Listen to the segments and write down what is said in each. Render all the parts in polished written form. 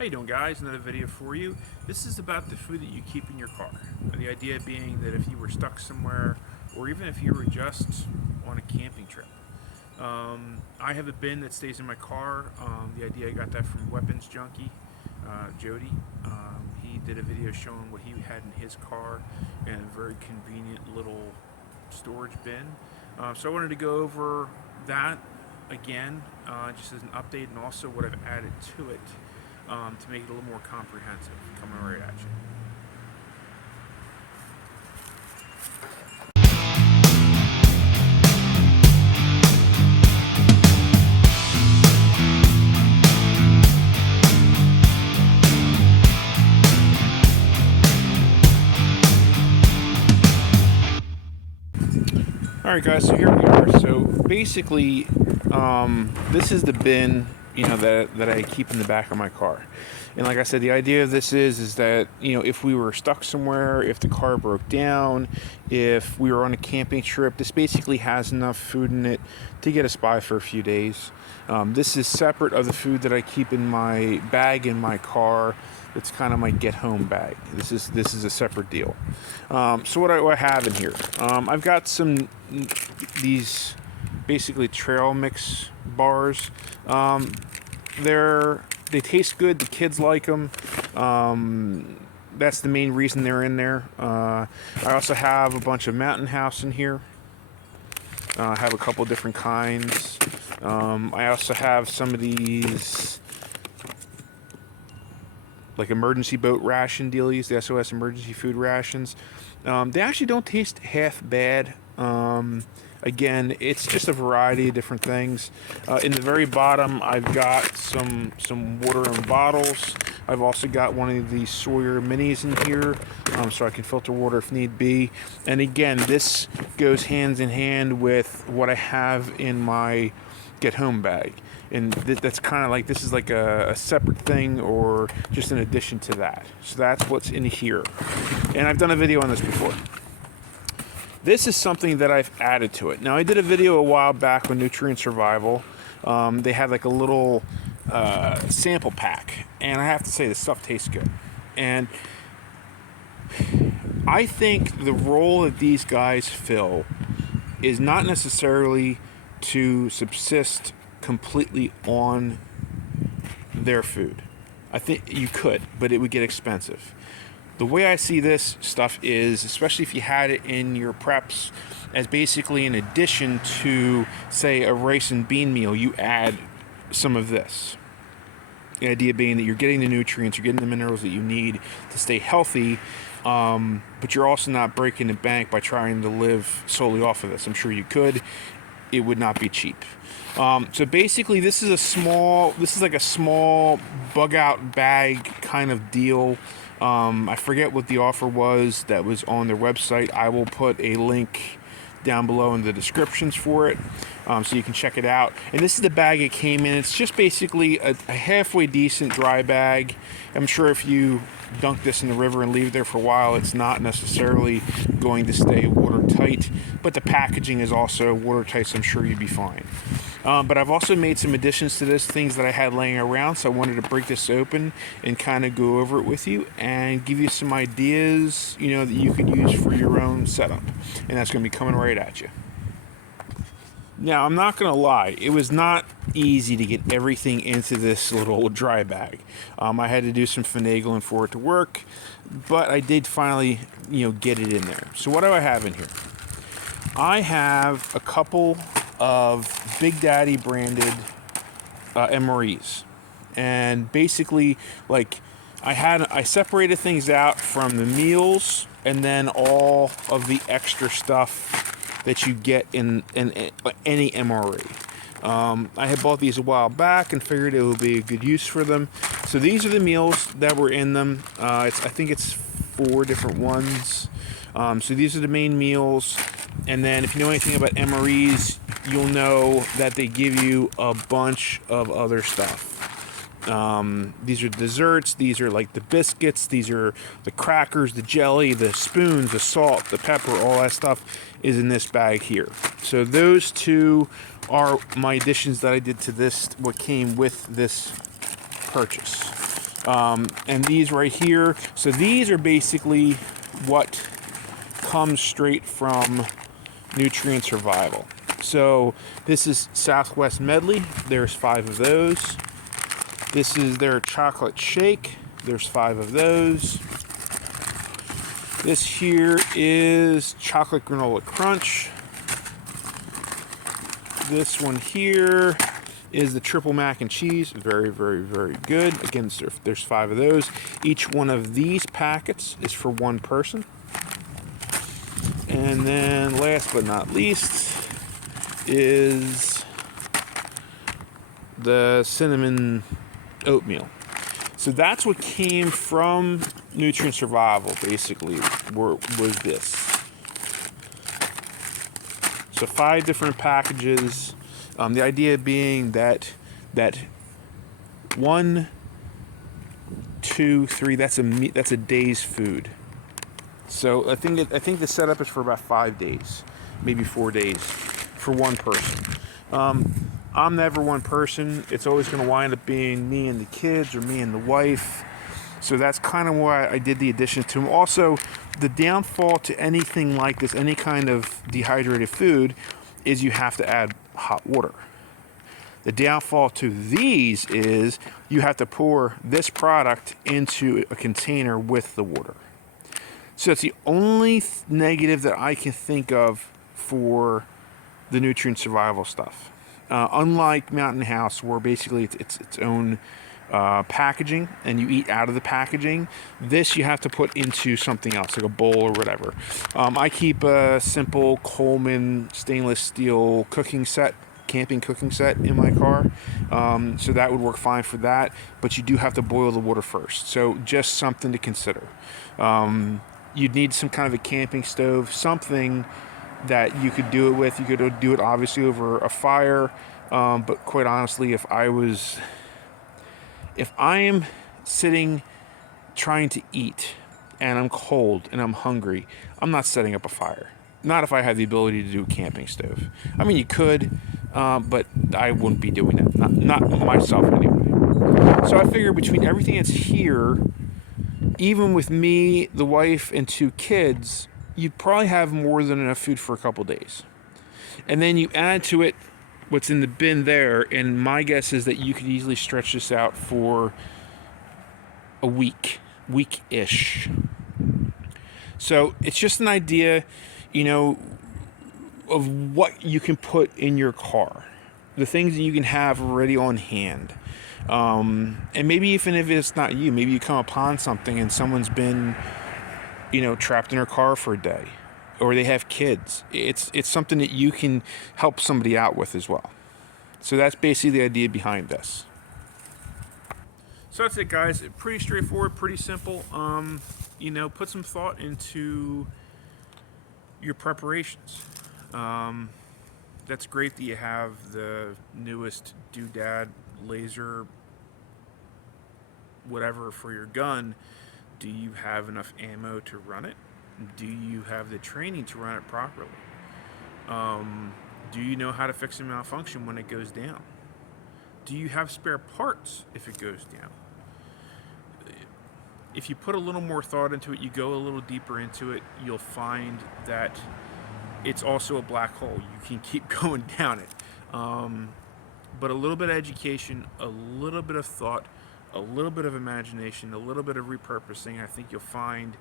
How you doing, guys? Another video for you. This is about the food that you keep in your car. The idea being that if you were stuck somewhere, or even if you were just on a camping trip. I have a bin that stays in my car. The idea, I got that from Weapons Junkie, Jody. He did a video showing what he had in his car and a very convenient little storage bin. So I wanted to go over that again, just as an update, and also what I've added to it to make it a little more comprehensive. Coming right at you. Alright guys, so here we are. So basically, this is the bin, that I keep in the back of my car. And like I said, the idea of this is that, if we were stuck somewhere, if the car broke down, if we were on a camping trip, this basically has enough food in it to get us by for a few days. This is separate of the food that I keep in my bag in my car. It's kind of my get home bag. This is a separate deal. So what do I have in here? I've got these basically trail mix bars. They taste good. The kids like them. That's the main reason they're in there. I also have a bunch of Mountain House in here. I have a couple different kinds. I also have some of these like emergency boat ration dealies, the SOS emergency food rations. They actually don't taste half bad. Again, it's just a variety of different things. In the very bottom, I've got some water in bottles. I've also got one of these Sawyer minis in here, so I can filter water if need be. And again, this goes hands in hand with what I have in my get home bag. And that's kind of like, this is like a separate thing or just an addition to that. So that's what's in here. And I've done a video on this before. This is something that I've added to it. Now, I did a video a while back on Nutrient Survival. They had like a little sample pack. And I have to say, the stuff tastes good. And I think the role that these guys fill is not necessarily to subsist completely on their food. I think you could, but it would get expensive. The way I see this stuff is, especially if you had it in your preps, as basically an addition to, say, a rice and bean meal, you add some of this. The idea being that you're getting the nutrients, you're getting the minerals that you need to stay healthy, but you're also not breaking the bank by trying to live solely off of this. I'm sure you could. It would not be cheap. So basically, this is like a small bug out bag kind of deal. I forget what the offer was that was on their website. I will put a link down below in the descriptions for it, so you can check it out. And this is the bag it came in. It's just basically a halfway decent dry bag. I'm sure if you dunk this in the river and leave it there for a while, it's not necessarily going to stay watertight, but the packaging is also watertight, so I'm sure you'd be fine. But I've also made some additions to this, things that I had laying around, so I wanted to break this open and kind of go over it with you and give you some ideas, that you could use for your own setup. And that's going to be coming right at you. Now, I'm not going to lie, it was not easy to get everything into this little dry bag. I had to do some finagling for it to work, but I did finally, get it in there. So what do I have in here? I have a couple of Big Daddy branded MREs. And basically, like, I separated things out from the meals and then all of the extra stuff that you get in any MRE. I had bought these a while back and figured it would be a good use for them. So these are the meals that were in them. I think it's 4 different ones. So these are the main meals. And then if you know anything about MREs, you'll know that they give you a bunch of other stuff. These are desserts, these are like the biscuits, these are the crackers, the jelly, the spoons, the salt, the pepper, all that stuff is in this bag here. So those two are my additions that I did to this, what came with this purchase. And these right here, so these are basically what comes straight from Nutrient Survival. So this is Southwest Medley. There's 5 of those. This is their chocolate shake. There's 5 of those. This here is chocolate granola crunch. This one here is the triple mac and cheese. Very, very, very good. Again, there's 5 of those. Each one of these packets is for one person. And then last but not least is the cinnamon oatmeal. So that's what came from Nutrient Survival, basically, was this. So 5 different packages. The idea being that 1, 2, 3. That's a day's food. So I think the setup is for about 5 days, maybe 4 days, for one person. I'm never one person. It's always going to wind up being me and the kids or me and the wife. So that's kind of why I did the addition to them. Also, the downfall to anything like this, any kind of dehydrated food, is you have to add hot water. The downfall to these is you have to pour this product into a container with the water. So it's the only negative that I can think of for the Nutrient Survival stuff. Unlike Mountain House, where basically it's its own packaging and you eat out of the packaging, this you have to put into something else, like a bowl or whatever. I keep a simple Coleman stainless steel camping cooking set in my car, so that would work fine for that, but you do have to boil the water first, so just something to consider. You'd need some kind of a camping stove, something that you could do it with. You could do it obviously over a fire, but quite honestly, if I am sitting trying to eat and I'm cold and I'm hungry, I'm not setting up a fire. Not if I have the ability to do a camping stove. I mean, you could, but I wouldn't be doing that. Not myself anyway. So I figure between everything that's here, even with me, the wife, and 2 kids, you'd probably have more than enough food for a couple days. And then you add to it what's in the bin there, and my guess is that you could easily stretch this out for a week-ish. So it's just an idea, of what you can put in your car, the things that you can have already on hand. And maybe even if it's not you, maybe you come upon something and someone's been, trapped in their car for a day, or they have kids. It's something that you can help somebody out with as well. So that's basically the idea behind this. So that's it, guys. Pretty straightforward, pretty simple. Put some thought into your preparations. That's great that you have the newest doodad laser whatever for your gun. Do you have enough ammo to run it? Do you have the training to run it properly? Do you know how to fix a malfunction when it goes down? Do you have spare parts if it goes down? If you put a little more thought into it, you go a little deeper into it, you'll find that it's also a black hole. You can keep going down it. But a little bit of education, a little bit of thought, a little bit of imagination, a little bit of repurposing, I think you'll find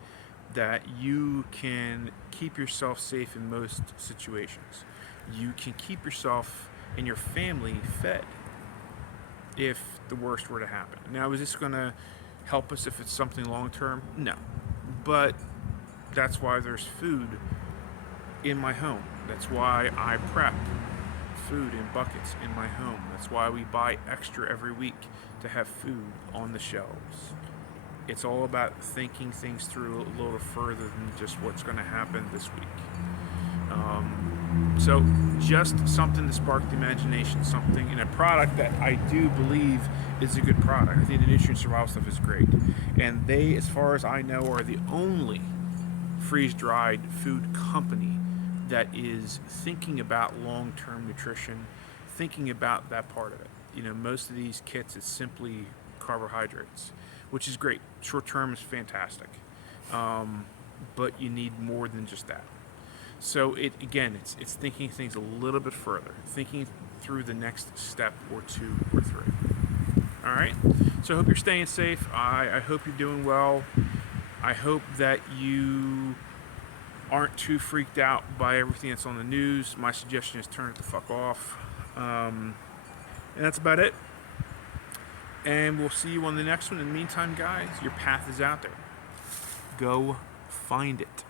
that you can keep yourself safe in most situations. You can keep yourself and your family fed if the worst were to happen. Now, is this going to help us if it's something long term? No. But that's why there's food in my home. That's why I prep food in buckets in my home. That's why we buy extra every week to have food on the shelves. It's all about thinking things through a little further than just what's going to happen this week. So just something to spark the imagination, something in a product that I do believe is a good product. I think the Nutrient Survival stuff is great. And they, as far as I know, are the only freeze-dried food company that is thinking about long-term nutrition, thinking about that part of it. Most of these kits, it's simply carbohydrates. which is great. Short term is fantastic, but you need more than just that. So it's thinking things a little bit further, thinking through the next step or two or three. All right. So I hope you're staying safe. I hope you're doing well. I hope that you aren't too freaked out by everything that's on the news. My suggestion is turn it the fuck off. And that's about it. And we'll see you on the next one. In the meantime, guys, your path is out there. Go find it.